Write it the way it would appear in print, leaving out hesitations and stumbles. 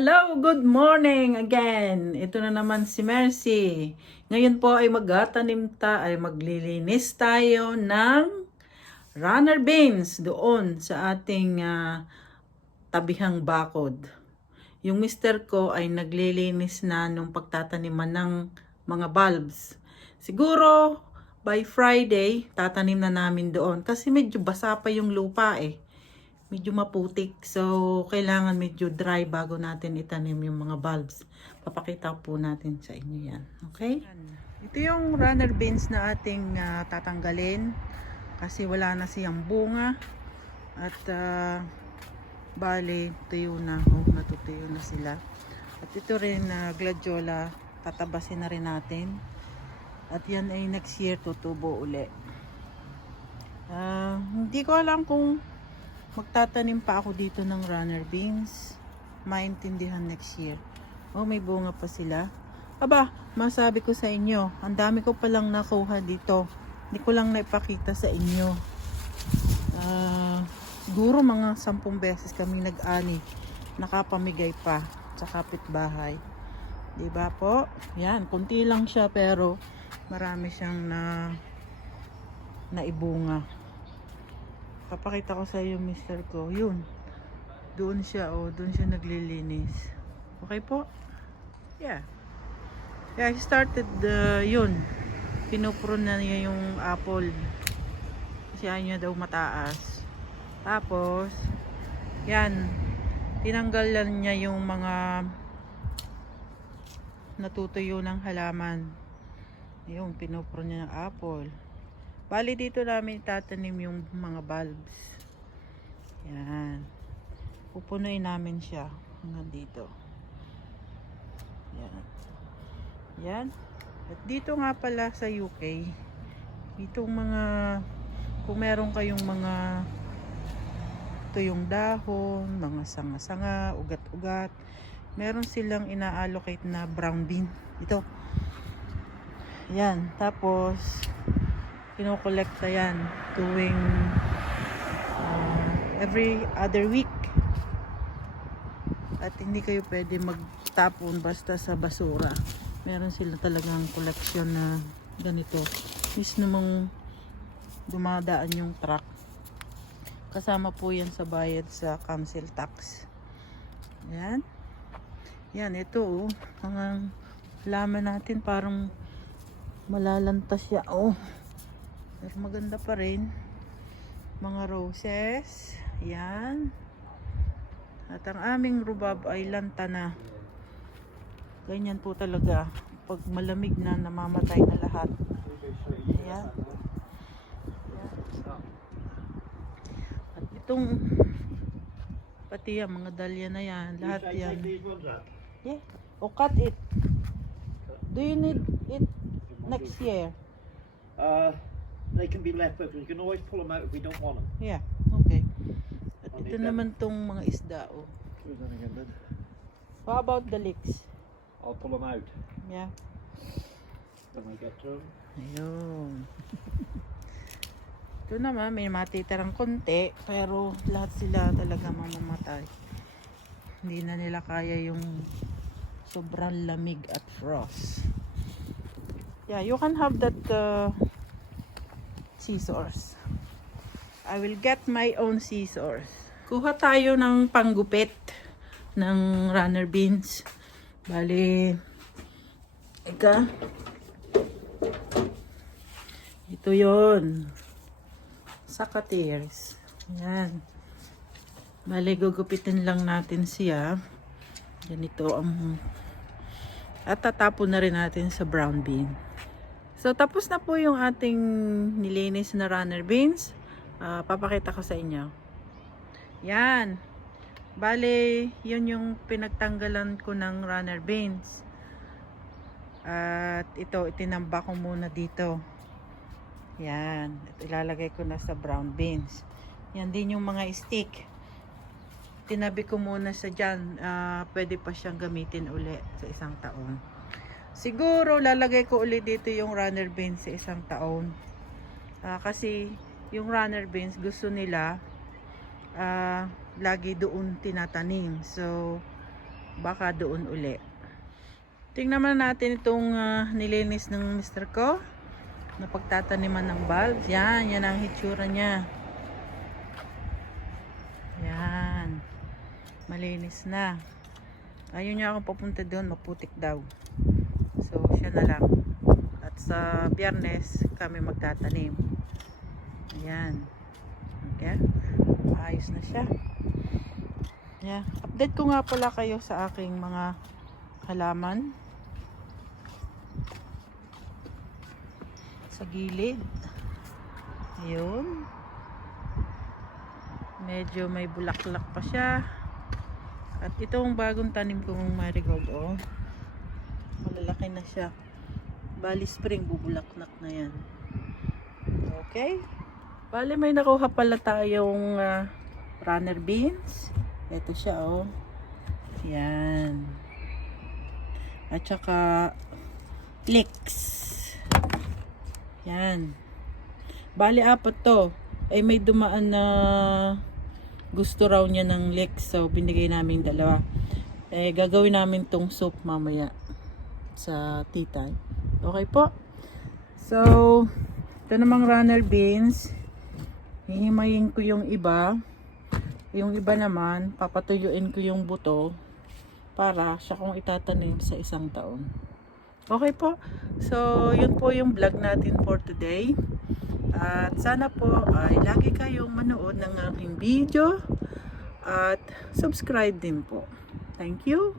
Hello, good morning again. Ito na naman si Mercy. Ngayon po ay maglilinis tayo ng runner beans doon sa ating tabihang bakod. Yung mister ko ay naglilinis na nung pagtataniman ng mga bulbs. Siguro by Friday tatanim na namin doon kasi medyo basa pa yung lupa eh. Medyo maputik. So, kailangan medyo dry bago natin itanim yung mga bulbs. Papakita po natin sa inyo yan. Okay? Ito yung runner beans na ating tatanggalin. Kasi wala na siyang bunga. At, bale, tuyo na. Oh, natutuyo na sila. At ito rin, gladiola. Tatabasin na rin natin. At yan ay next year tutubo uli. Hindi ko alam kung magtatanim pa ako dito ng runner beans. Maintindihan next year. Oh, may bunga pa sila. Aba, masabi ko sa inyo, ang dami ko palang nakuha dito. Hindi ko lang naipakita sa inyo. Siguro mga 10 beses kami nag-ani. Nakapamigay pa sa kapitbahay. Diba po? Yan, kunti lang siya pero marami siyang naibunga. Papakita ko sa iyo, mister ko. Yun. Doon siya, oh. Doon siya naglilinis. Okay po? Yeah. Yeah, he started, yun. Pinuprune na niya yung apple. Kasi ayaw niya daw mataas. Tapos, yan. Tinanggalan niya yung mga natutuyo ng halaman. Yung pinuprune niya ng apple. Bali dito namin tatanim yung mga bulbs. Yan. Pupunuin namin siya hanggang dito. Yan. Yan. At dito nga pala sa UK, itong mga, kung meron kayong mga tuyong dahon, mga sanga-sanga, ugat-ugat, meron silang ina-allocate na brown bean. Ito. Yan. Tapos, kinokolekta yan tuwing every other week. At hindi kayo pwede magtapon basta sa basura. Meron sila talagang koleksyon na ganito. Mis namang dumadaan yung truck. Kasama po yan sa bayad sa council tax. Yan. Yan, ito oh. Ang laman natin parang malalantas siya. Oh. Pero maganda pa rin. Mga roses. Yan. At ang aming rhubarb ay lanta na. Ganyan po talaga. Pag malamig na, namamatay na lahat. Ayan. At itong pati yan, mga dahlia na yan. Lahat yan. Yeah. O cut it. Do you need it next year? They can be left, but we can always pull them out if we don't want them. Yeah, okay. At ito naman tong mga isda, oh. How about the leeks? I'll pull them out Yeah. when I get to them. Ayun. Ito naman, may matitirang konti, pero lahat sila talaga mamamatay. Hindi na nila kaya yung sobrang lamig at frost. Yeah, you can have that scissors. I will get my own scissors. Kuha tayo ng panggupit ng runner beans. Bali, ito yon, sakatiers. Yan. Bali, gugupitin lang natin siya. Ganito ang at tatapon na rin natin sa brown bean. So, tapos na po yung ating nilinis na runner beans. Papakita ko sa inyo. Yan. Bale, yun yung pinagtanggalan ko ng runner beans. At ito, itinamba ko muna dito. Yan. At ilalagay ko na sa brown beans. Yan din yung mga stick. Tinabi ko muna sa dyan. Pwede pa siyang gamitin uli sa isang taon. Siguro lalagay ko ulit dito yung runner beans sa isang taon. Kasi yung runner beans gusto nila lagi doon tinatanim. So baka doon uli. Tingnan naman natin itong nilinis ng mister ko na pagtataniman ng bulbs. Yan ang hitsura niya. Yan. Malinis na. Ayaw niya akong papunta doon, maputik daw. So, siya na lang. At sa Biyernes, kami magtatanim. Ayan. Okay? Ayos na siya. Yeah. Update ko nga pala kayo sa aking mga halaman. Sa gilid. Ayun. Medyo may bulaklak pa siya. At itong bagong tanim kong marigold, oh. Malalaki na siya. Bali spring, bubulaklak na yan. Okay? Bali may nakuha pala tayong runner beans. Ito siya, oh. Yan. At saka leeks. Yan. Bali apat to. Ay may dumaan na gusto raw niya ng leeks. So binigay namin dalawa. Eh gagawin namin tong soup mamaya sa tea time. Okay po. So ito namang runner beans. Hihimayin ko yung iba. Yung iba naman, papatuyuin ko yung buto para siya kung itatanim sa 1 taon. Okay po. So, yun po yung vlog natin for today. At sana po ay lagi kayong manood ng aking video at subscribe din po. Thank you.